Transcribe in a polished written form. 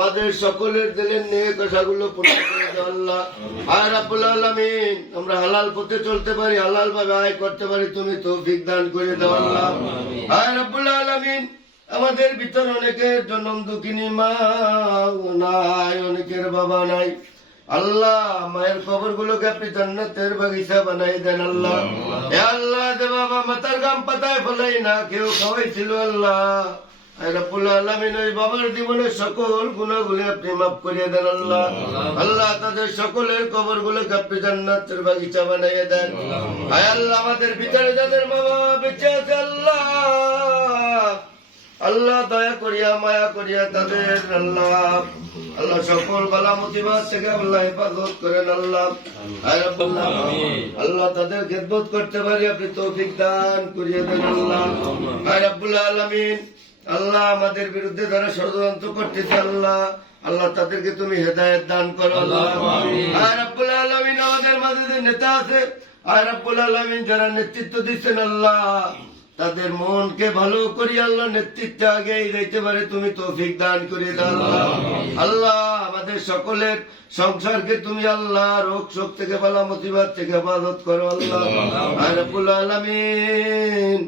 আমাদের সকলের দিলের নেক আশাগুলো পূর্ণ করে দাও আল্লাহ। আয় রাব্বুল আলামিন, আমরা হালাল পথে চলতে পারি, হালাল ভাবে আয় করতে পারি, তুমি তৌফিক দান করে দাও আল্লাহ। আয় রাব্বুল আলামিন, আমাদের ভিতর অনেকের জনম দুঃখিনী মা নাই, অনেকের বাবা নাই। আল্লাহ, মায়ের কবর গুলোকে আপনি জান্নাতের বাগিচা বানাই দেন আল্লাহ। এ আল্লাহ, যে বাবা মাথার গাম পাতায় ফলাই না কেউ খাওয়াইছিল আল্লাহ, রব্বুল আলামিন ওই বাবার জীবনের সকল গুনাহগুলো আপনি মাফ করিয়ে দেন আল্লাহ। আল্লাহ, তাদের সকলের কবর গুলোকে আপনি জান্নাতের বাগিচা বানাইয়ে দেন। আয় আল্লাহ, আমাদের ভিতরে যাদের মা বাবা বেঁচে আছে আল্লাহ, আল্লাহ দয়া করিয়া মায়া করিয়া তাদের আল্লাহ আল্লাহ সকল বালা মুসিবত থেকে আল্লাহ হেফাজত করেন আল্লাহ। আয় রাব্বুল আলামিন, আল্লাহ তাদের খেদমত করতে পারি আপনি তৌফিক দান করিয়ে দেন আল্লাহ। আয় রাব্বুল আলামিন, আল্লাহ আমাদের বিরুদ্ধে যারা ষড়যন্ত্র করতেছে আল্লাহ, আল্লাহ তাদেরকে তুমি হেদায়েত দান করো আল্লাহ। আয় রাব্বুল আলামিন, আমাদের মাঝে যে নেতা আছে, আয় রাব্বুল আলামিন যারা নেতৃত্ব দিচ্ছেন আল্লাহ, তাদের মনকে ভালো করি আল্লাহ, নেতৃত্বে আগে যাইতে পারে তুমি তৌফিক দান করে দাও আল্লাহ। আল্লাহ, আমাদের সকলের সংসারকে তুমি আল্লাহ রোগ শোক থেকে বালা মুসিবত থেকে হেফাজত করো আল্লাহ। আয় রাব্বুল আলামিন।